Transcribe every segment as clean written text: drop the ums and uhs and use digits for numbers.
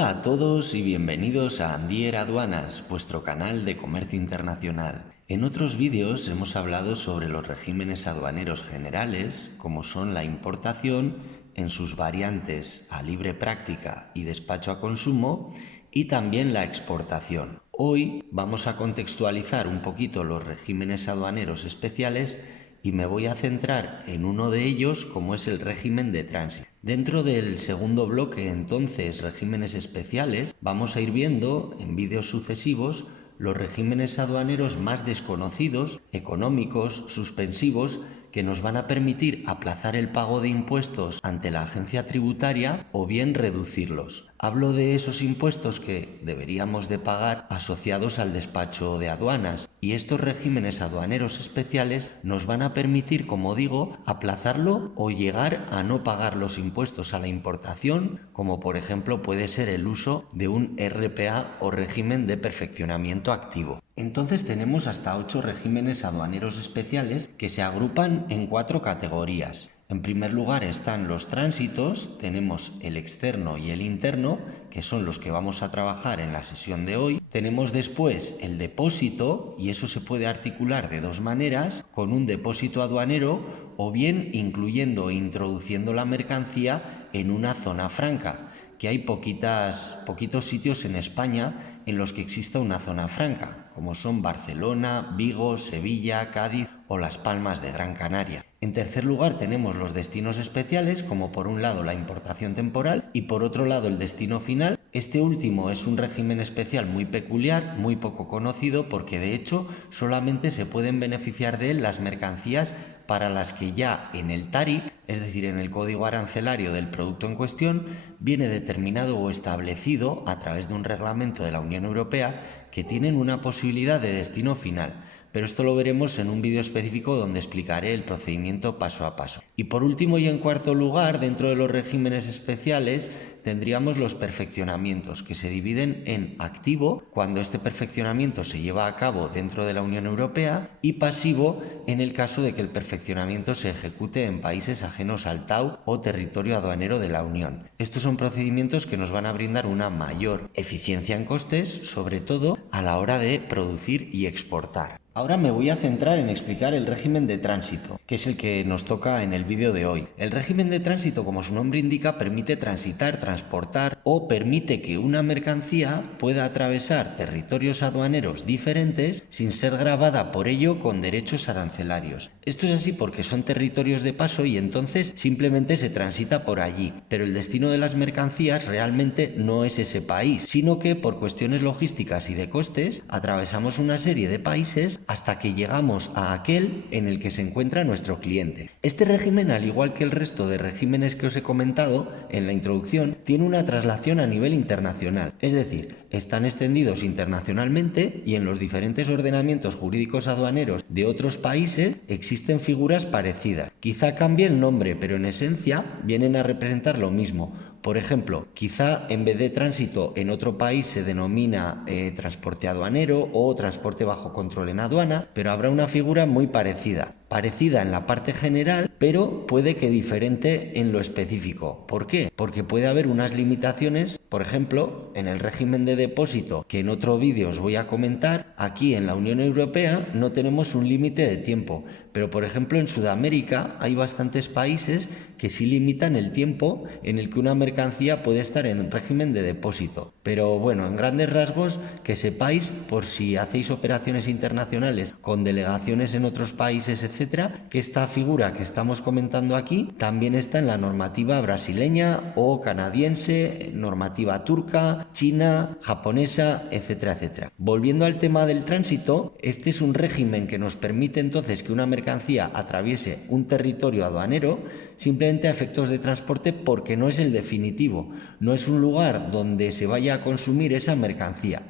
Hola a todos y bienvenidos a Andier Aduanas, vuestro canal de comercio internacional. En otros vídeos hemos hablado sobre los regímenes aduaneros generales, como son la importación en sus variantes a libre práctica y despacho a consumo, y también la exportación. Hoy vamos a contextualizar un poquito los regímenes aduaneros especiales y me voy a centrar en uno de ellos, como es el régimen de tránsito. Dentro del segundo bloque, entonces, regímenes especiales, vamos a ir viendo en vídeos sucesivos los regímenes aduaneros más desconocidos, económicos, suspensivos, que nos van a permitir aplazar el pago de impuestos ante la agencia tributaria o bien reducirlos. Hablo de esos impuestos que deberíamos de pagar asociados al despacho de aduanas, y estos regímenes aduaneros especiales nos van a permitir, como digo, aplazarlo o llegar a no pagar los impuestos a la importación, como por ejemplo puede ser el uso de un RPA o régimen de perfeccionamiento activo. Entonces tenemos hasta 8 regímenes aduaneros especiales que se agrupan en 4 categorías. En primer lugar están los tránsitos, tenemos el externo y el interno, que son los que vamos a trabajar en la sesión de hoy. Tenemos después el depósito, y eso se puede articular de dos maneras, con un depósito aduanero o bien incluyendo e introduciendo la mercancía en una zona franca, que hay poquitos sitios en España en los que exista una zona franca, como son Barcelona, Vigo, Sevilla, Cádiz o Las Palmas de Gran Canaria. En tercer lugar tenemos los destinos especiales, como por un lado la importación temporal y por otro lado el destino final. Este último es un régimen especial muy peculiar, muy poco conocido, porque de hecho solamente se pueden beneficiar de él las mercancías para las que ya en el TARIF, es decir, en el código arancelario del producto en cuestión, viene determinado o establecido a través de un reglamento de la Unión Europea que tienen una posibilidad de destino final. Pero esto lo veremos en un vídeo específico donde explicaré el procedimiento paso a paso. Y por último y en cuarto lugar, dentro de los regímenes especiales, tendríamos los perfeccionamientos, que se dividen en activo, cuando este perfeccionamiento se lleva a cabo dentro de la Unión Europea, y pasivo, en el caso de que el perfeccionamiento se ejecute en países ajenos al TAU o territorio aduanero de la Unión. Estos son procedimientos que nos van a brindar una mayor eficiencia en costes, sobre todo a la hora de producir y exportar. Ahora me voy a centrar en explicar el régimen de tránsito, que es el que nos toca en el vídeo de hoy. El régimen de tránsito, como su nombre indica, permite transitar, transportar o permite que una mercancía pueda atravesar territorios aduaneros diferentes sin ser gravada por ello con derechos arancelarios. Esto es así porque son territorios de paso y entonces simplemente se transita por allí, pero el destino de las mercancías realmente no es ese país, sino que por cuestiones logísticas y de costes atravesamos una serie de países hasta que llegamos a aquel en el que se encuentra nuestro cliente. Este régimen, al igual que el resto de regímenes que os he comentado en la introducción, tiene una traslación a nivel internacional, es decir, están extendidos internacionalmente y en los diferentes ordenamientos jurídicos aduaneros de otros países existen figuras parecidas. Quizá cambie el nombre, pero en esencia vienen a representar lo mismo. Por ejemplo, quizá en vez de tránsito en otro país se denomina transporte aduanero o transporte bajo control en aduana, pero habrá una figura muy parecida en la parte general, pero puede que diferente en lo específico. ¿Por qué? Porque puede haber unas limitaciones, por ejemplo, en el régimen de depósito, que en otro vídeo os voy a comentar. Aquí en la Unión Europea no tenemos un límite de tiempo, pero por ejemplo en Sudamérica hay bastantes países que sí limitan el tiempo en el que una mercancía puede estar en régimen de depósito. Pero bueno, en grandes rasgos, que sepáis, por si hacéis operaciones internacionales con delegaciones en otros países, etcétera, que esta figura que estamos comentando aquí también está en la normativa brasileña o canadiense, normativa turca, china, japonesa, etcétera, etcétera. Volviendo al tema del tránsito, este es un régimen que nos permite entonces que una mercancía atraviese un territorio aduanero simplemente a efectos de transporte, porque no es el definitivo, no es un lugar donde se vaya a consumir esa mercancía.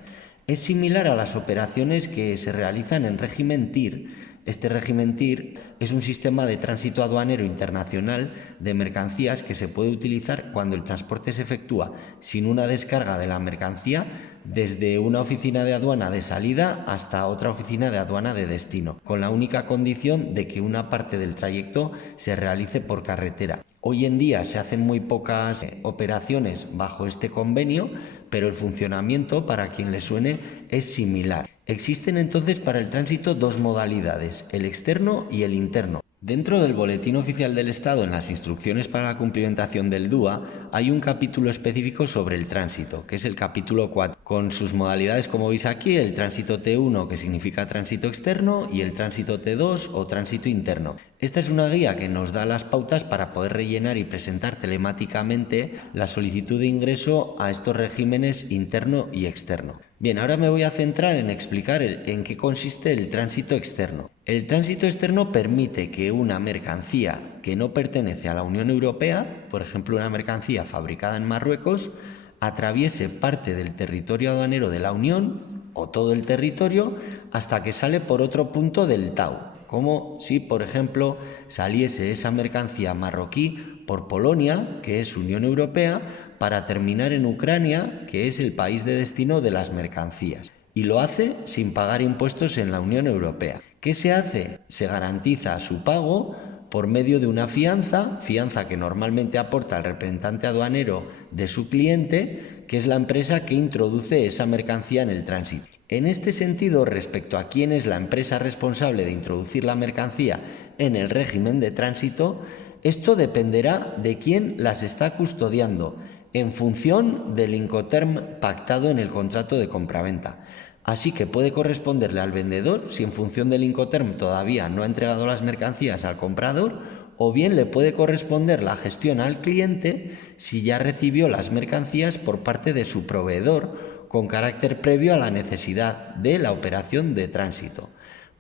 Es similar a las operaciones que se realizan en régimen TIR. Este régimen TIR es un sistema de tránsito aduanero internacional de mercancías que se puede utilizar cuando el transporte se efectúa sin una descarga de la mercancía desde una oficina de aduana de salida hasta otra oficina de aduana de destino, con la única condición de que una parte del trayecto se realice por carretera. Hoy en día se hacen muy pocas operaciones bajo este convenio, pero el funcionamiento, para quien le suene, es similar. Existen entonces para el tránsito dos modalidades, el externo y el interno. Dentro del Boletín Oficial del Estado, en las instrucciones para la cumplimentación del DUA, hay un capítulo específico sobre el tránsito, que es el capítulo 4, con sus modalidades, como veis aquí, el tránsito T1, que significa tránsito externo, y el tránsito T2 o tránsito interno. Esta es una guía que nos da las pautas para poder rellenar y presentar telemáticamente la solicitud de ingreso a estos regímenes interno y externo. Bien, ahora me voy a centrar en explicar en qué consiste el tránsito externo. El tránsito externo permite que una mercancía que no pertenece a la Unión Europea, por ejemplo una mercancía fabricada en Marruecos, atraviese parte del territorio aduanero de la Unión o todo el territorio hasta que sale por otro punto del TAU, como si, por ejemplo, saliese esa mercancía marroquí por Polonia, que es Unión Europea, para terminar en Ucrania, que es el país de destino de las mercancías. Y lo hace sin pagar impuestos en la Unión Europea. ¿Qué se hace? Se garantiza su pago por medio de una fianza que normalmente aporta el representante aduanero de su cliente, que es la empresa que introduce esa mercancía en el tránsito. En este sentido, respecto a quién es la empresa responsable de introducir la mercancía en el régimen de tránsito, esto dependerá de quién las está custodiando, en función del Incoterm pactado en el contrato de compraventa. Así que puede corresponderle al vendedor si en función del Incoterm todavía no ha entregado las mercancías al comprador, o bien le puede corresponder la gestión al cliente si ya recibió las mercancías por parte de su proveedor con carácter previo a la necesidad de la operación de tránsito.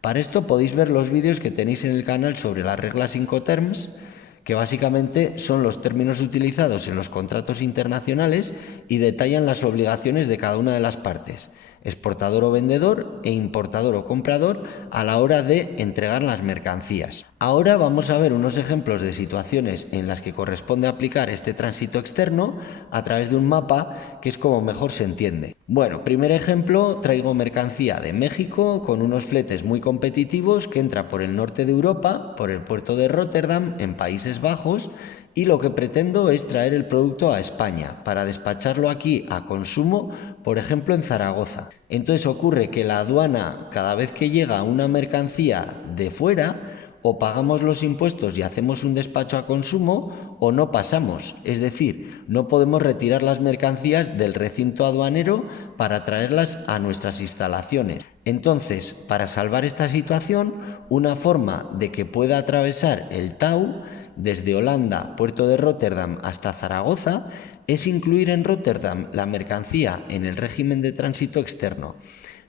Para esto podéis ver los vídeos que tenéis en el canal sobre las reglas Incoterms, que básicamente son los términos utilizados en los contratos internacionales y detallan las obligaciones de cada una de las partes, exportador o vendedor e importador o comprador, a la hora de entregar las mercancías. Ahora vamos a ver unos ejemplos de situaciones en las que corresponde aplicar este tránsito externo a través de un mapa, que es como mejor se entiende. Bueno, primer ejemplo, traigo mercancía de México con unos fletes muy competitivos que entra por el norte de Europa, por el puerto de Rotterdam, en Países Bajos, y lo que pretendo es traer el producto a España para despacharlo aquí a consumo, por ejemplo en Zaragoza. Entonces ocurre que la aduana, cada vez que llega una mercancía de fuera, o pagamos los impuestos y hacemos un despacho a consumo, o no pasamos. Es decir, no podemos retirar las mercancías del recinto aduanero para traerlas a nuestras instalaciones. Entonces, para salvar esta situación, una forma de que pueda atravesar el TAU desde Holanda, puerto de Rotterdam, hasta Zaragoza, es incluir en Rotterdam la mercancía en el régimen de tránsito externo.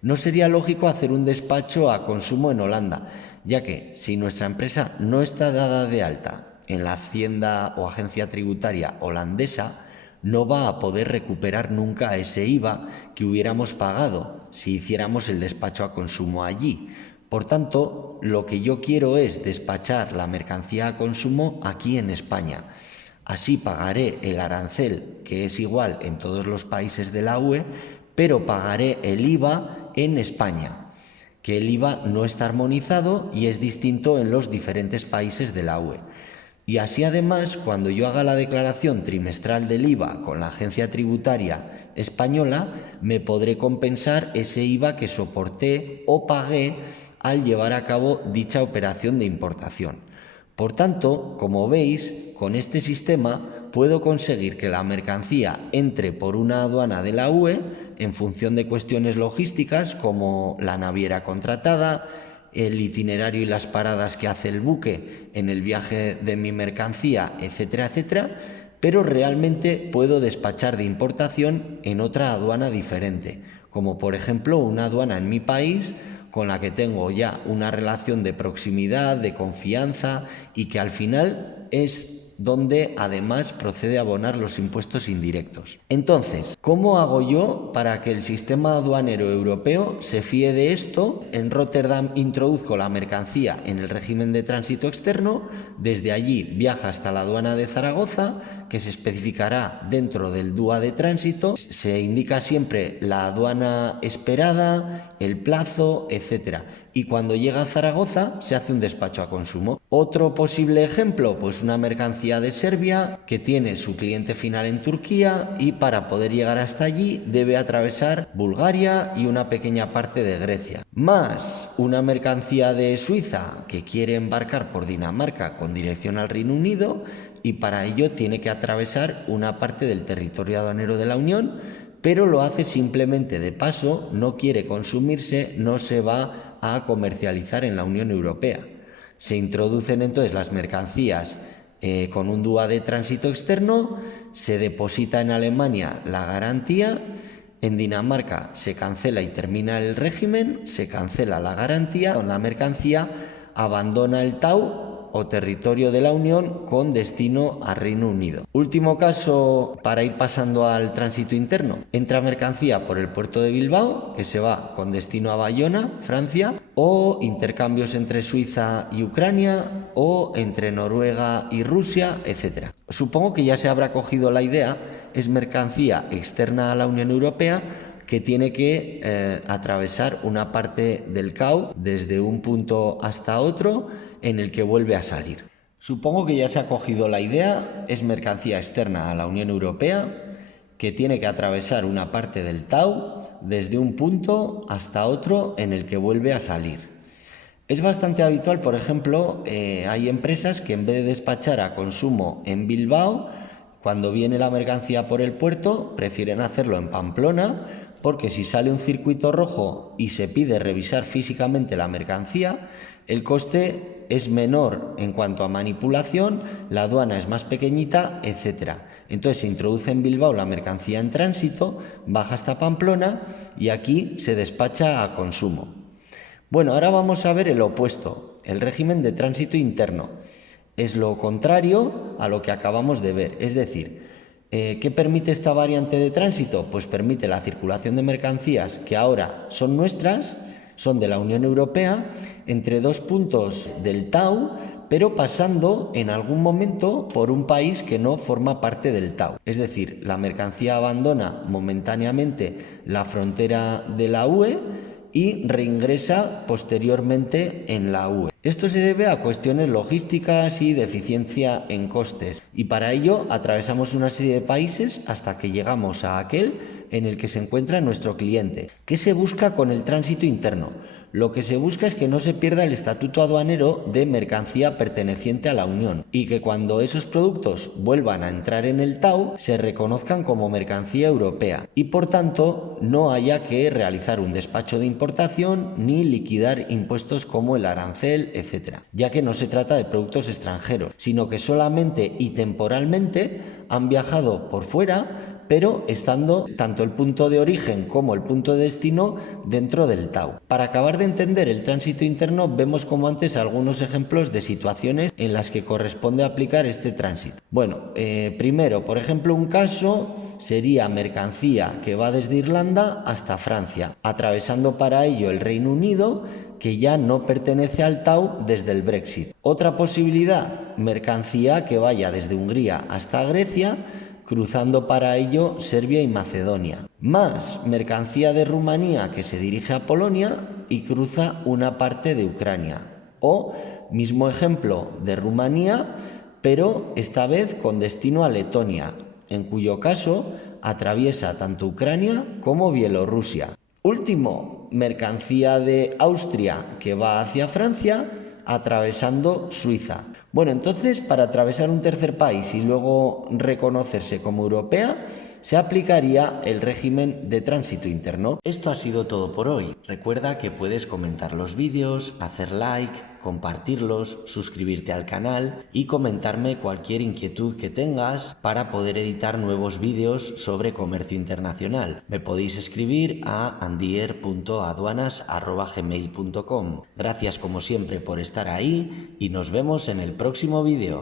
No sería lógico hacer un despacho a consumo en Holanda, ya que si nuestra empresa no está dada de alta en la hacienda o agencia tributaria holandesa, no va a poder recuperar nunca ese IVA que hubiéramos pagado si hiciéramos el despacho a consumo allí. Por tanto, lo que yo quiero es despachar la mercancía a consumo aquí en España. Así pagaré el arancel, que es igual en todos los países de la UE, pero pagaré el IVA en España, que el IVA no está armonizado y es distinto en los diferentes países de la UE. Y así además, cuando yo haga la declaración trimestral del IVA con la agencia tributaria española, me podré compensar ese IVA que soporté o pagué al llevar a cabo dicha operación de importación. Por tanto, como veis, con este sistema puedo conseguir que la mercancía entre por una aduana de la UE en función de cuestiones logísticas como la naviera contratada, el itinerario y las paradas que hace el buque en el viaje de mi mercancía, etcétera, etcétera, pero realmente puedo despachar de importación en otra aduana diferente, como por ejemplo una aduana en mi país con la que tengo ya una relación de proximidad, de confianza y que al final es donde además procede a abonar los impuestos indirectos. Entonces, ¿cómo hago yo para que el sistema aduanero europeo se fíe de esto? En Rotterdam introduzco la mercancía en el régimen de tránsito externo, desde allí viaja hasta la aduana de Zaragoza, que se especificará dentro del DUA de tránsito. Se indica siempre la aduana esperada, el plazo, etc. Y cuando llega a Zaragoza se hace un despacho a consumo. Otro posible ejemplo, pues una mercancía de Serbia que tiene su cliente final en Turquía y para poder llegar hasta allí debe atravesar Bulgaria y una pequeña parte de Grecia. Más una mercancía de Suiza que quiere embarcar por Dinamarca con dirección al Reino Unido y para ello tiene que atravesar una parte del territorio aduanero de la Unión, pero lo hace simplemente de paso, no quiere consumirse, no se va a comercializar en la Unión Europea. Se introducen entonces las mercancías con un DUA de tránsito externo, se deposita en Alemania la garantía, en Dinamarca se cancela y termina el régimen, se cancela la garantía, la mercancía abandona el TAU o territorio de la Unión con destino a Reino Unido. Último caso para ir pasando al tránsito interno. Entra mercancía por el puerto de Bilbao, que se va con destino a Bayona, Francia, o intercambios entre Suiza y Ucrania, o entre Noruega y Rusia, etc. Supongo que ya se habrá cogido la idea, es mercancía externa a la Unión Europea que tiene que atravesar una parte del CAU desde un punto hasta otro en el que vuelve a salir. Supongo que ya se ha cogido la idea, es mercancía externa a la Unión Europea que tiene que atravesar una parte del TAU desde un punto hasta otro en el que vuelve a salir. Es bastante habitual, por ejemplo, hay empresas que en vez de despachar a consumo en Bilbao, cuando viene la mercancía por el puerto, prefieren hacerlo en Pamplona, porque si sale un circuito rojo y se pide revisar físicamente la mercancía, el coste es menor en cuanto a manipulación, la aduana es más pequeñita, etc. Entonces se introduce en Bilbao la mercancía en tránsito, baja hasta Pamplona y aquí se despacha a consumo. Bueno, ahora vamos a ver el opuesto, el régimen de tránsito interno. Es lo contrario a lo que acabamos de ver, es decir, ¿qué permite esta variante de tránsito? Pues permite la circulación de mercancías que ahora son nuestras, son de la Unión Europea, entre dos puntos del TAU, pero pasando en algún momento por un país que no forma parte del TAU. Es decir, la mercancía abandona momentáneamente la frontera de la UE y reingresa posteriormente en la UE. Esto se debe a cuestiones logísticas y de eficiencia en costes, y para ello atravesamos una serie de países hasta que llegamos a aquel en el que se encuentra nuestro cliente. ¿Qué se busca con el tránsito interno? Lo que se busca es que no se pierda el estatuto aduanero de mercancía perteneciente a la Unión y que cuando esos productos vuelvan a entrar en el TAU se reconozcan como mercancía europea y por tanto no haya que realizar un despacho de importación ni liquidar impuestos como el arancel, etc., ya que no se trata de productos extranjeros, sino que solamente y temporalmente han viajado por fuera, pero estando tanto el punto de origen como el punto de destino dentro del TAU. Para acabar de entender el tránsito interno, vemos como antes algunos ejemplos de situaciones en las que corresponde aplicar este tránsito. Bueno, primero, por ejemplo, un caso sería mercancía que va desde Irlanda hasta Francia, atravesando para ello el Reino Unido, que ya no pertenece al TAU desde el Brexit. Otra posibilidad, mercancía que vaya desde Hungría hasta Grecia, cruzando para ello Serbia y Macedonia. Más mercancía de Rumanía que se dirige a Polonia y cruza una parte de Ucrania. O mismo ejemplo de Rumanía, pero esta vez con destino a Letonia, en cuyo caso atraviesa tanto Ucrania como Bielorrusia. Último, mercancía de Austria que va hacia Francia, atravesando Suiza. Bueno, entonces, para atravesar un tercer país y luego reconocerse como europea, se aplicaría el régimen de tránsito interno. Esto ha sido todo por hoy. Recuerda que puedes comentar los vídeos, hacer like, compartirlos, suscribirte al canal y comentarme cualquier inquietud que tengas para poder editar nuevos vídeos sobre comercio internacional. Me podéis escribir a andier.aduanas@gmail.com. Gracias como siempre por estar ahí y nos vemos en el próximo vídeo.